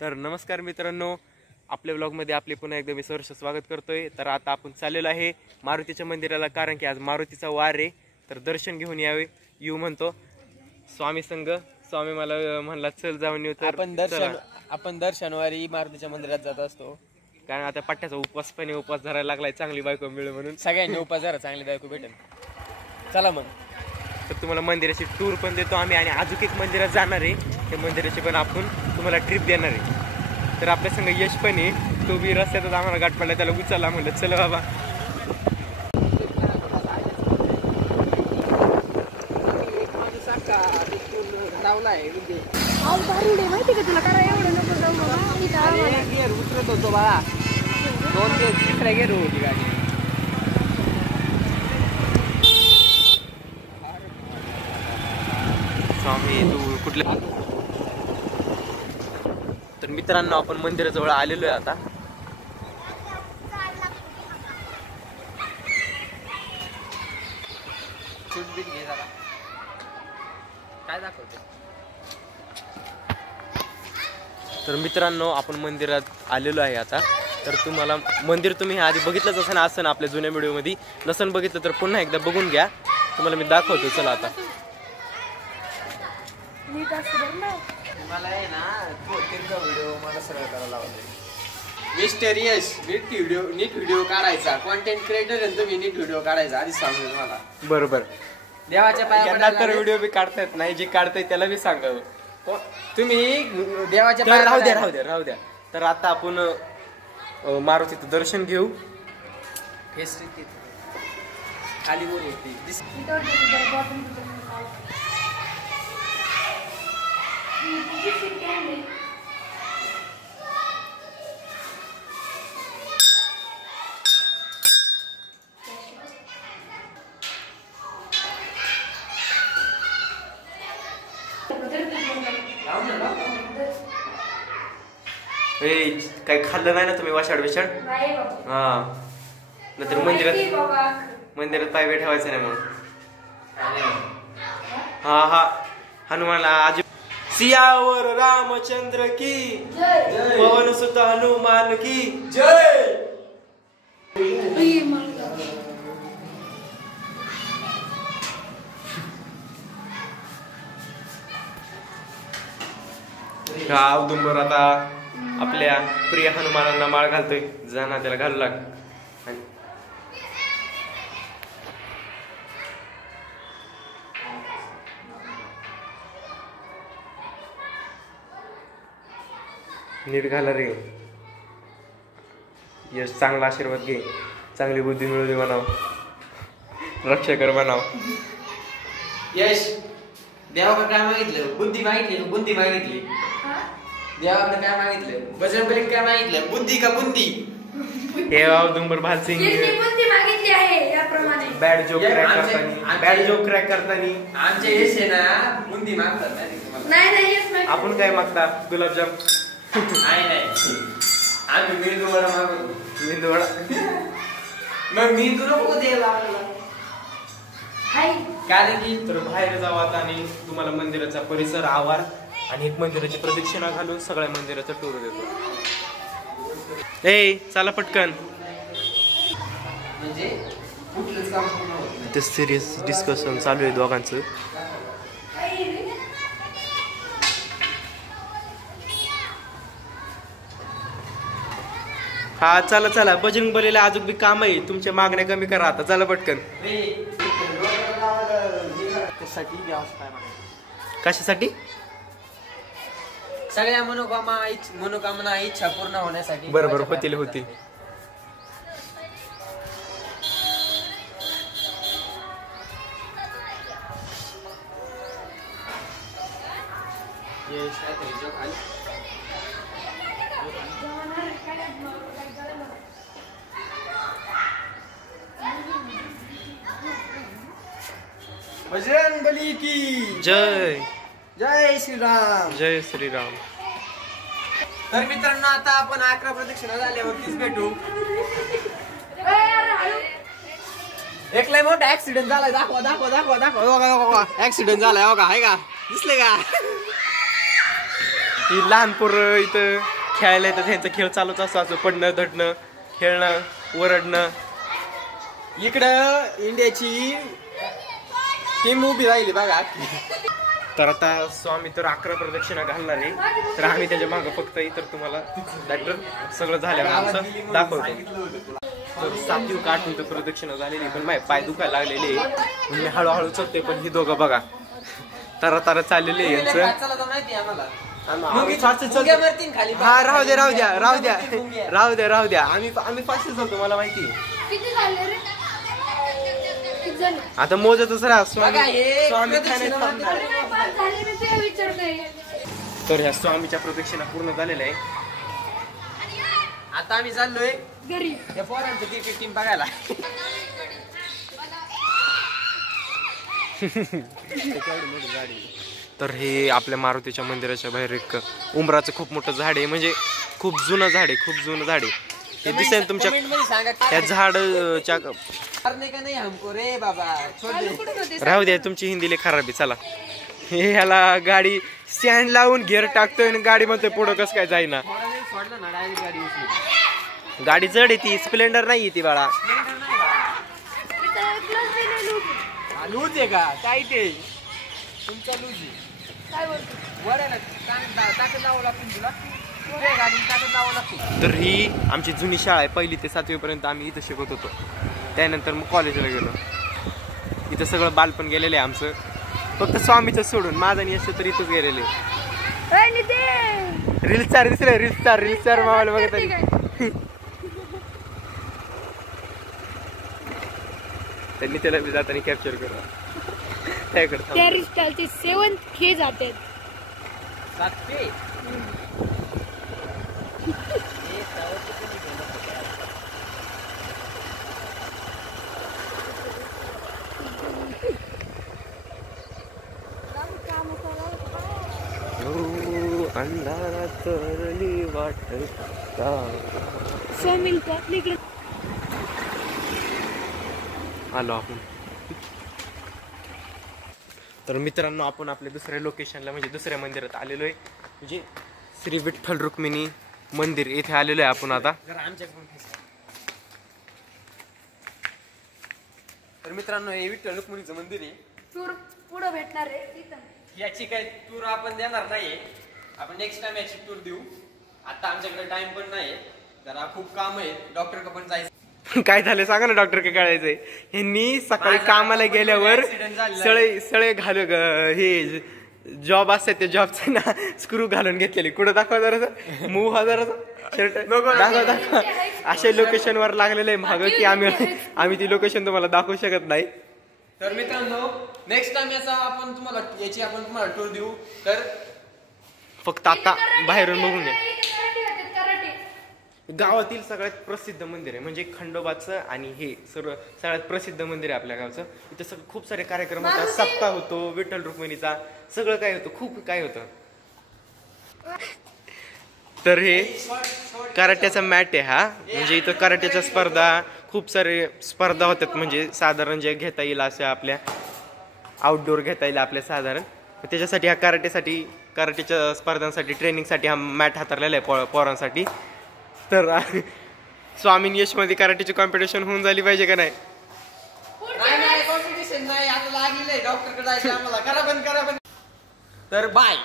तर नमस्कार मित्रांनो, आपल्या ब्लॉगमध्ये आपले पुन्हा एकदा मी सहर्ष स्वागत करतोय। तर आता आपण चाललेलो आहे मारुतीच्या मंदिराला, कारण की आज मारुतीचा वार आहे। तर दर्शन घेऊन येऊ म्हणतो स्वामी संघ। स्वामी मला म्हणला चल जाऊन येऊ। तर आपण दर शनिवारी मारुतीच्या मंदिरात जात असतो, कारण आता पट्ट्याचा उपवास पण उपवास धरायला लागलाय, चांगली बायको मिळेल म्हणून। सगळ्यांनी उपवास धरा, चांगली बायको भेटेल। चला मग, तर तुम्हाला मंदिराची टूर पण देतो आम्ही, आणि अजून एक मंदिरात जाणार आहे, त्या मंदिराची पण आपण तुम्हाला ट्रिप देणार आहे। तर आपल्या संग यश पण आहे, तो बी रस्त्यातच आम्हाला गाठ पडला, त्याला उचलला, म्हणलं चल बाबा। उतरत होतो बाळा, 2 गेअर 3 गेअर होती गाडी। स्वामी तू कुठल्या? तर मित्रांनो, आपण मंदिराजवळ आलेलो आहे आता। काय दाखवते? तर मित्रांनो, आपण मंदिरात आलेलो आहे आता। तर तुम्हाला मंदिर तुम्ही आधी बघितलंच असं असं ना आपल्या जुन्या व्हिडिओमध्ये, नसन बघितलं तर पुन्हा एकदा बघून घ्या, तुम्हाला मी दाखवतो। चला आता मला आहे ना तीनचा व्हिडिओ मला सरळ करायला लावले। मिस्टर यश नीट व्हिडिओ काढायचा, कंटेंट क्रिएटर आहे तुम्ही, नीट व्हिडिओ काढायचा आधीच सांगतो तुम्हाला। बरोबर, देवाच्या पाया तर व्हिडिओ बी काढता येत नाही, जे काढताय त्याला बी सांगावं। तुम्ही देवाच्या पाया राहू द्या। तर आता आपण मारुतीचं दर्शन घेऊ। खाली बोल येते काही खाल्लं नाही ना तुम्ही वाशाड विशाड? हा, नंतर मंदिरात पाय बी ठेवायचं नाही मग। हा हनुमानला आज सियावर रामचंद्र की पवन सुत हनुमान की जय। औदुंबर आता आपल्या प्रिय हनुमानांना माळ घालतोय, जाना त्याला घालू लाग। नीट घाला रे यश, चांगला आशीर्वाद घे, चांगली बुद्धी मिळू दे म्हणाव, रक्षा कर म्हणाव। यश, देवाकडे काय मागितलं? बुद्धी मागितली। देवाकडे काय मागितलं? बजरंगबलीने काय मागितलं? बुद्धी का बुंदी? हे औदुंबर भालसिंग बुद्धी मागितली आहे, याप्रमाणे बॅड जोक क्रॅक करतानी आमचे यश आहे ना बुंदी मागतात। नाही आपण काय मागता? गुलाबजाम? नाही आम्ही मेंदू वडा मागवतो। मेंदू वडा? मग मेंदू नको द्यायला आपल्याला, कारण की तर बाहेर जाऊ आता, आणि तुम्हाला मंदिराचा परिसर, आवार आणि एक मंदिराची प्रदक्षिणा घालून सगळ्या मंदिराचा टूर देतो। चला पटकन, म्हणजे कुठलंच काम पूर्ण होत नाही। ते सिरियस डिस्कशन चालू आहे दोघांचं। हा चला, बजरंग बलीला अजून बी काम आहे, तुमच्या मागण्या कमी करा आता, चला पटकन। कशासाठी? सगळ्या मनोकामना इच्छा पूर्ण होण्यासाठी। बरोबर, होतील। बजरंग बली की जय। जय श्रीराम। जय श्रीराम। तर मित्रांनो, आता आपण 11 प्रदक्षिणा झाल्यावरतीच भेटू। एक लय मोठा ऍक्सिडेंट झालाय, दाखवा दाखवा दाखवा दाखवा. ऍक्सिडेंट झालाय बघा, आहे का, दिसले का? ही लहान पोरं इथं खेळायला येतात, त्यांचा खेळ चालूच असं पडणं धडणं खेळणं वरडणं. इकडं इंडियाची टीम उभी राहिली बघा. तर आता स्वामी तर 11 प्रदक्षिणा घालणार आहे, तर आम्ही त्याच्या मागं फक्त इतर तुम्हाला डॉक्टर सगळं झाल्यावर आमचं दाखवतो. तर 7 का 8 प्रदक्षिणा झालेली, पण माझे पाय दुखायला लागलेले म्हणून मी हळूहळू चलते. पण ही दोघं बघा तारा तारा चाललेले यांचं. हा राहू द्या राहू द्या राहू द्या राहू द्या राहू द्या, आम्ही फास्ट चालतो, मला माहिती. किती झाले रे? किती झाले? आता मोजतच राहा स्वामी. अरे नाही, 5 झाले मी ते विचारतोय. तर ह्या स्वामीच्या प्रदक्षिणा पूर्ण झालेल्या आहे. आता आम्ही चाललोय घरी. या पोरांचं क्रिकेट टीम बघायला. तर हे आपल्या मारुतीच्या मंदिराच्या बाहेर एक उंबराचं खूप मोठं झाड आहे, म्हणजे खूप जुनं झाड आहे, खूप जुनं झाड आहे. ते दिसेल तुमच्या त्या झाडच्या. राहू द्या, तुमची हिंदी लय खराब आहे. चला हे ह्याला गाडी स्टँड लावून घेर टाकतोय आणि गाडी म्हणतोय पुढं कसं काय जाईना. गाडी जड आहे ती, स्प्लेंडर नाही ती बाळा. लूज आहे का काय ते तुमचा लूज आहे. काय बोलतो? वर आहे ना, ताकद लावावं लागतं तुला. गाडी ताकद लावावं लागतं. तर ही आमची जुनी शाळा आहे, 1ली ते 7वी पर्यंत आम्ही इथं शिकत होतो. त्यानंतर मग कॉलेजला गेलो. इथं सगळं बालपण गेलेलं आहे आमचं, फक्त स्वामीचं सोडून. माझं आणि यश तर इथंच गेलेले. रील्स स्टार दिसले, रील्स स्टार मावाला बघत आहे. त्यांनी त्याला जाताना कॅप्चर करा. त्या रिस्टालचे 7K जातात. 7K अंधारात तरली वाट आलो आपण. तर मित्रांनो, आपण आपल्या दुसऱ्या लोकेशनला म्हणजे दुसऱ्या मंदिरात आलेलो आहे, म्हणजे श्री विठ्ठल रुक्मिणी मंदिर इथे आलेलो आहे आपण आता. तर मित्रांनो, हे विठ्ठल रुक्मिणीचं मंदिर आहे. टूर पुढे भेटणार आहे तिथं. याची काही टूर आपण देणार नाहीये, आपण नेक्स्ट टाइम याची टूर देऊ. आता आमच्याकडे टाइम पण नाही, जरा खूप काम आहे. डॉक्टर पण जायचं. काय झालं सांगा ना, डॉक्टर काय कळायचंय. ह्यांनी सकाळी कामाला गेल्यावर सळे घालू हे जॉब असतात त्या जॉबचं ना स्क्रू घालून घेतलेले. कुठं दाखवा जरा मूव हा जरा शर्ट दाखवा. अशा लोकेशन वर लागलेलं आहे महाग की आम्ही ती लोकेशन तुम्हाला दाखवू शकत नाही. तर मित्रांनो, नेक्स्ट टाइम आपण तुम्हाला टूर देऊ. तर फक्त आता बाहेरून बघून घ्या. गावातील सगळ्यात प्रसिद्ध मंदिर आहे, म्हणजे खंडोबाचं आणि हे सगळ्यात प्रसिद्ध मंदिर आहे आपल्या गावचं. इथं सगळं खूप सारे कार्यक्रम होतात, सप्ताह होतो विठ्ठल रुक्मिणीचा, सगळं काय होतं, खूप काय होतं. तर हे कराट्याचा मॅट आहे हा, म्हणजे इथं कराट्याच्या स्पर्धा खूप सारे स्पर्धा होतात, म्हणजे साधारण जे घेता येईल अशा आपल्या आउटडोअर घेता येईल आपल्या साधारण. त्याच्यासाठी हा कराटेच्या स्पर्धांसाठी ट्रेनिंगसाठी हा मॅट हाताळलेला आहे पोरांसाठी. तर स्वामी यश मध्ये कराटेची कॉम्पिटिशन होऊन झाली पाहिजे का नाही. कॉम्पिटिशन नाही, आता लागलेलं आहे. डॉक्टरकडे जायचं आम्हाला. करा बंद. तर बाय.